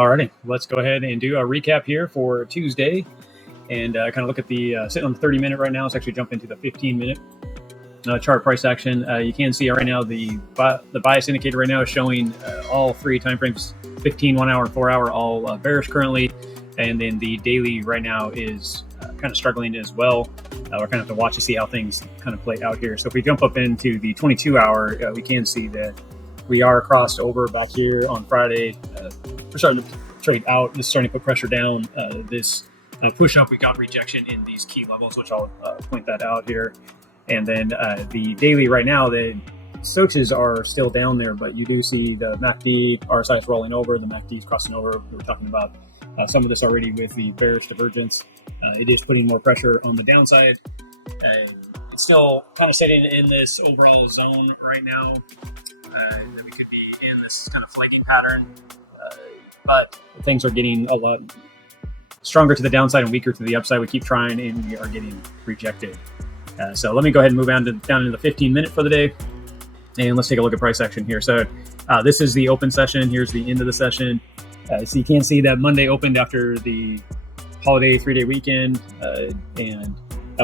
Alrighty, let's go ahead and do a recap here for Tuesday and kind of look at the sitting on the 30-minute right now. Let's actually jump into the 15-minute chart price action. You can see right now the bias indicator right now is showing all three time frames, 15, 1 hour, 4 hour, all bearish currently. And then the daily right now is kind of struggling as well. We're kind of have to watch to see how things kind of play out here. So if we jump up into the 22-hour, we can see that we are crossed over back here on Friday. We're starting to trade out. This is starting to put pressure down. This push up, we got rejection in these key levels, which I'll point that out here. And then the daily right now, the Soches are still down there, but you do see the MACD, RSI is rolling over. The MACD is crossing over. We were talking about some of this already with the bearish divergence. It is putting more pressure on the downside. It's still kind of sitting in this overall zone right now. That we could be in this kind of flagging pattern, but things are getting a lot stronger to the downside and weaker to the upside. We keep trying and we are getting rejected. So let me go ahead and move down into the 15-minute for the day, and let's take a look at price action here. So this is the open session. Here's the end of the session. So you can see that Monday opened after the holiday 3-day weekend, and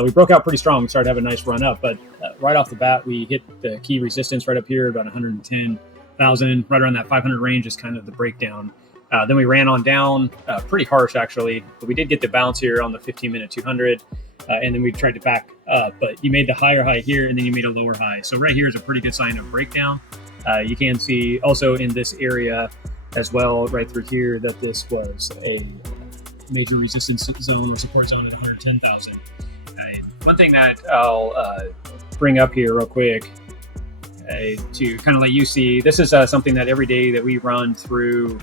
we broke out pretty strong. We started to have a nice run up, but right off the bat, we hit the key resistance right up here, about 110,000, right around that 500 range is kind of the breakdown. Then we ran on down, pretty harsh actually, but we did get the bounce here on the 15-minute 200, and then we tried to back up, but you made the higher high here, and then you made a lower high. So right here is a pretty good sign of breakdown. You can see also in this area as well, right through here, that this was a major resistance zone or support zone at 110,000. One thing that I'll bring up here real quick to kind of let you see, this is something that every day that we run through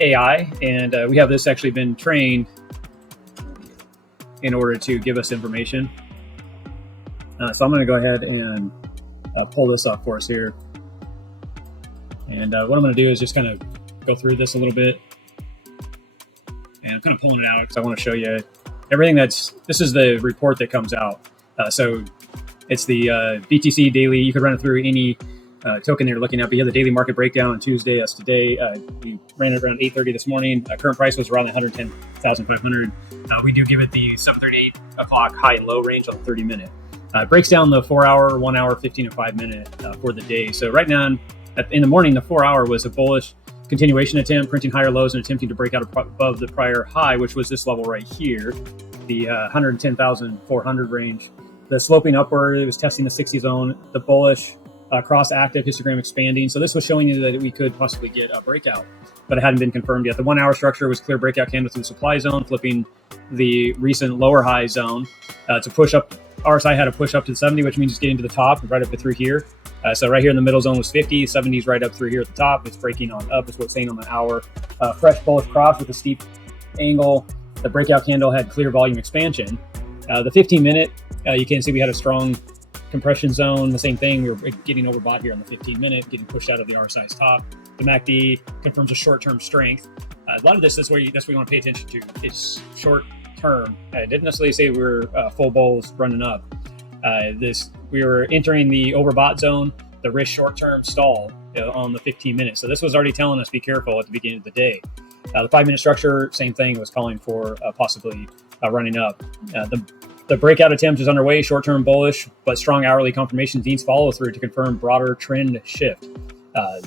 AI, and we have this actually been trained in order to give us information. So I'm going to go ahead and pull this up for us here. And what I'm going to do is just kind of go through this a little bit. And I'm kind of pulling it out because I want to show you everything this is the report that comes out. So it's the BTC daily. You could run it through any token they're looking at, but you have the daily market breakdown on Tuesday. That's today. We ran it around 8:30 this morning. Current price was around 110,500. We do give it the 7:38 o'clock high and low range on the 30-minute. It breaks down the 4 hour, 1 hour, 15 and 5 minute for the day. So right now in the morning, the 4 hour was a bullish continuation attempt, printing higher lows and attempting to break out above the prior high, which was this level right here, the 110,400 range. The sloping upward, it was testing the 60 zone, the bullish cross active histogram expanding. So this was showing you that we could possibly get a breakout, but it hadn't been confirmed yet. The 1 hour structure was clear breakout candle through the supply zone, flipping the recent lower high zone to push up. RSI had a push up to the 70, which means it's getting to the top, right up to through here. So right here in the middle zone was 50, 70s right up through here at the top. It's breaking on up, is what's saying on the hour. Fresh bullish cross with a steep angle. The breakout candle had clear volume expansion. The 15-minute, you can see we had a strong compression zone. The same thing, we were getting overbought here on the 15-minute, getting pushed out of the RSI's top. The MACD confirms a short-term strength. A lot of this is that's what you want to pay attention to. It's short-term. I didn't necessarily say we were full bulls running up. We were entering the overbought zone, the risk short-term stall on the 15-minute. So this was already telling us be careful at the beginning of the day. The 5-minute structure, same thing, was calling for possibly running up. The breakout attempt is underway, short-term bullish, but strong hourly confirmation needs follow through to confirm broader trend shift.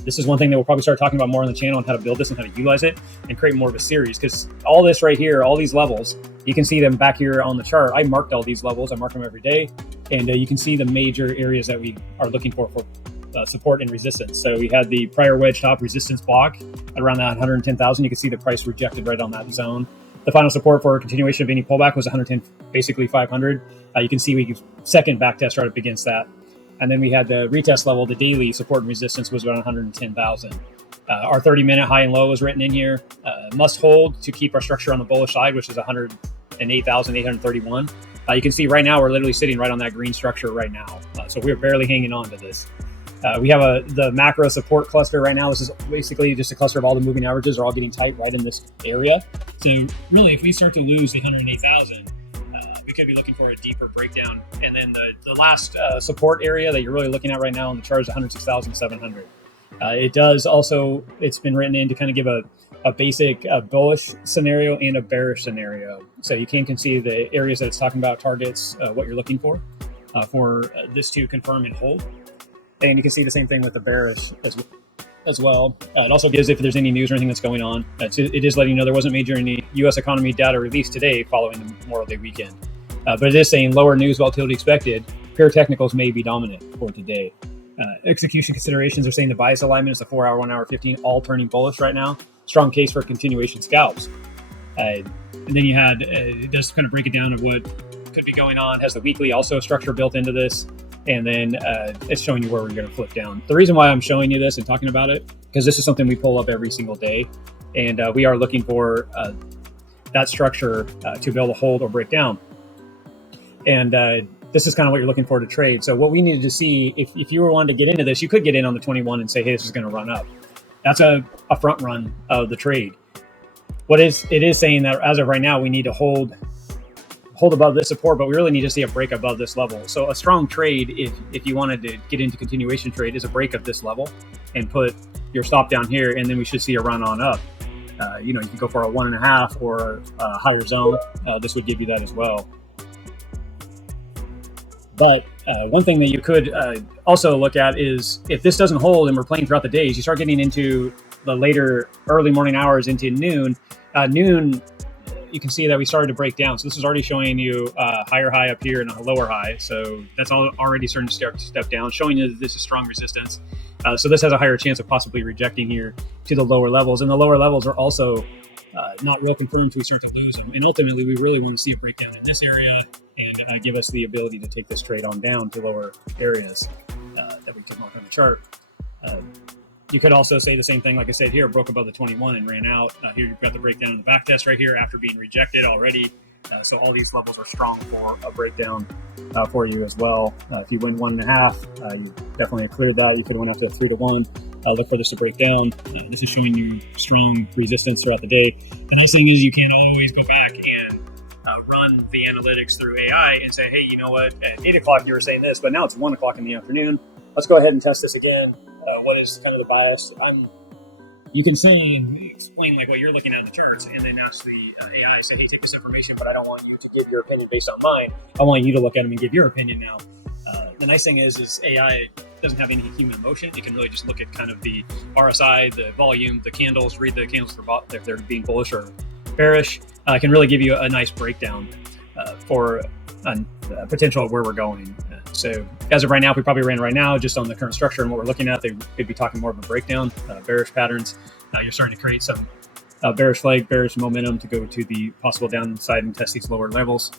This is one thing that we'll probably start talking about more on the channel, on how to build this and how to utilize it and create more of a series, because all this right here, all these levels, you can see them back here on the chart. I marked all these levels. I mark them every day, and you can see the major areas that we are looking for support and resistance. So we had the prior wedge top resistance block at around that 110,000. You can see the price rejected right on that zone. The final support for continuation of any pullback was 110, basically 500. You can see we second back test right up against that. And then we had the retest level, the daily support and resistance was around 110,000. Our 30-minute high and low was written in here. Must hold to keep our structure on the bullish side, which is 108,831. You can see right now we're literally sitting right on that green structure right now. So we're barely hanging on to this. We have the macro support cluster right now. This is basically just a cluster of all the moving averages are all getting tight right in this area. So really, if we start to lose the 108,000, we could be looking for a deeper breakdown. And then the last support area that you're really looking at right now on the chart is 106,700. It does also, it's been written in to kind of give a a basic bullish scenario and a bearish scenario. So you can see the areas that it's talking about, targets, what you're looking for this to confirm and hold. And you can see the same thing with the bearish as well. It also gives if there's any news or anything that's going on. It is letting you know there wasn't major any U.S. economy data released today following the Memorial Day weekend. But it is saying lower news volatility expected. Pure technicals may be dominant for today. Execution considerations are saying the bias alignment is the 4 hour, 1 hour, 15, all turning bullish right now. Strong case for continuation scalps. And then you had, it does kind of break it down of what could be going on. Has the weekly also structure built into this. And then it's showing you where we're going to flip down. The reason why I'm showing you this and talking about it, because this is something we pull up every single day. And we are looking for that structure to be able to hold or break down. And this is kind of what you're looking for to trade. So what we needed to see, if you were wanting to get into this, you could get in on the 21 and say, hey, this is going to run up. That's a front run of the trade. It is saying that as of right now, we need to hold above this support, but we really need to see a break above this level. So a strong trade, if you wanted to get into continuation trade, is a break of this level and put your stop down here, and then we should see a run on up. You could go for a 1.5 or a higher zone. This would give you that as well. But one thing that you could also look at is if this doesn't hold and we're playing throughout the days, you start getting into the later early morning hours into noon. You can see that we started to break down. So this is already showing you a higher high up here and a lower high. So that's already starting to step down, showing you that this is strong resistance. So this has a higher chance of possibly rejecting here to the lower levels. And the lower levels are also not well confirmed until we start to lose them. And ultimately, we really want to see a breakdown in this area and give us the ability to take this trade on down to lower areas that we could mark on the chart. You could also say the same thing, like I said here, broke above the 21 and ran out. Here you've got the breakdown in the back test right here after being rejected already. So all these levels are strong for a breakdown for you as well. If you win 1.5, you definitely cleared that. You could win up to a 3 to 1. Look for this to break down. This is showing you strong resistance throughout the day. The nice thing is you can always go back and run the analytics through AI and say, hey, you know what? At 8 o'clock you were saying this, but now it's 1 o'clock in the afternoon. Let's go ahead and test this again. What is kind of the bias? You can explain like what you're looking at in the charts, and then ask the AI, say, hey, take this information, but I don't want you to give your opinion based on mine. I want you to look at them and give your opinion now. The nice thing is AI doesn't have any human emotion. It can really just look at kind of the RSI, the volume, the candles, read the candles if they're being bullish or bearish. Can really give you a nice breakdown for potential of where we're going. So as of right now, if we probably ran right now, just on the current structure and what we're looking at, they'd be talking more of a breakdown, bearish patterns. You're starting to create some bearish flag, bearish momentum to go to the possible downside and test these lower levels.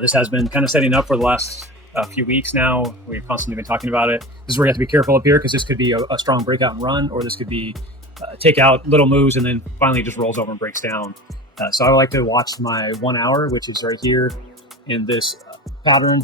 This has been kind of setting up for the last few weeks now. We've constantly been talking about it. This is where you have to be careful up here because this could be a strong breakout and run, or this could be take out little moves and then finally just rolls over and breaks down. So I like to watch my 1 hour, which is right here in this pattern.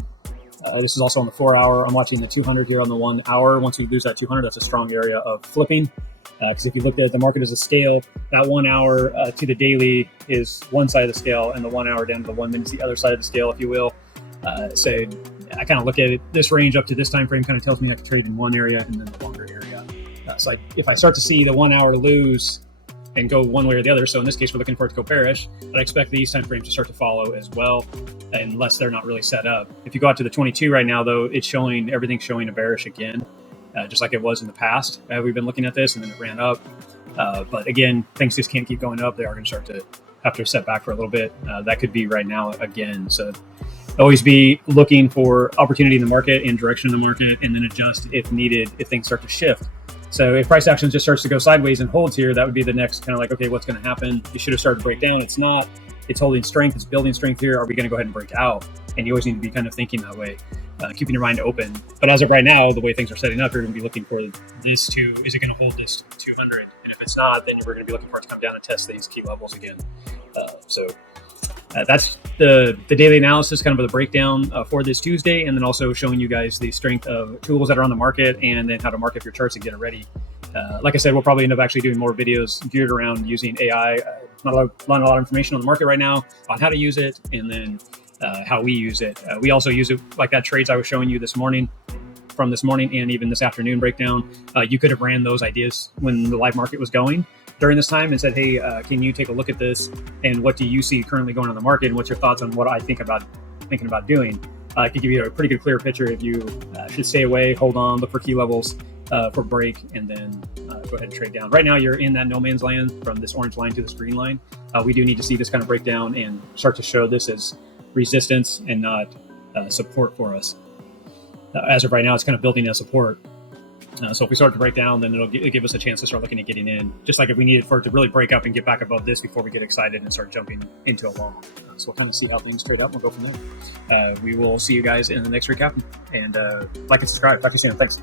This is also on the 4 hour. I'm watching the 200 here on the 1 hour. Once we lose that 200, that's a strong area of flipping. Because if you look at the market as a scale, that 1 hour to the daily is one side of the scale, and the 1 hour down to the 1 minute is the other side of the scale, if you will. So I kind of look at it. This range up to this time frame kind of tells me I can trade in one area and then the longer area. So if I start to see the 1 hour lose and go one way or the other, so in this case we're looking for it to go bearish, I'd expect these time frames to start to follow as well, unless they're not really set up. If you go out to the 22 right now, though, everything's showing a bearish again, just like it was in the past. We've been looking at this and then it ran up, but again, things just can't keep going up. They are going to start to have to set back for a little bit. That could be right now again. So always be looking for opportunity in the market and direction in the market, and then adjust if needed if things start to shift. So if price action just starts to go sideways and holds here, that would be the next kind of like, okay, what's going to happen? You should have started to break down. It's not. It's holding strength. It's building strength here. Are we going to go ahead and break out? And you always need to be kind of thinking that way, keeping your mind open. But as of right now, the way things are setting up, you're going to be looking for this is it going to hold this 200? And if it's not, then we're going to be looking for it to come down and test these key levels again. That's the daily analysis, kind of the breakdown for this Tuesday, and then also showing you guys the strength of tools that are on the market, and then how to mark up your charts and get it ready. Like I said, we'll probably end up actually doing more videos geared around using AI. Not a lot of information on the market right now on how to use it, and then how we use it. We also use it like that trades I was showing you this morning, and even this afternoon breakdown. You could have ran those ideas when the live market was going, during this time and said, hey, can you take a look at this? And what do you see currently going on in the market? And what's your thoughts on what I thinking about doing? I could give you a pretty good clear picture if you should stay away, hold on, look for key levels for break, and then go ahead and trade down. Right now, you're in that no man's land from this orange line to this green line. We do need to see this kind of break down and start to show this as resistance and not support for us. As of right now, it's kind of building as support. So if we start to break down, then it'll give us a chance to start looking at getting in, just like if we needed for it to really break up and get back above this before we get excited and start jumping into a long. So we'll kind of see how things trade out. We'll go from there. We will see you guys in the next recap. And like and subscribe. Talk to you soon. Thanks.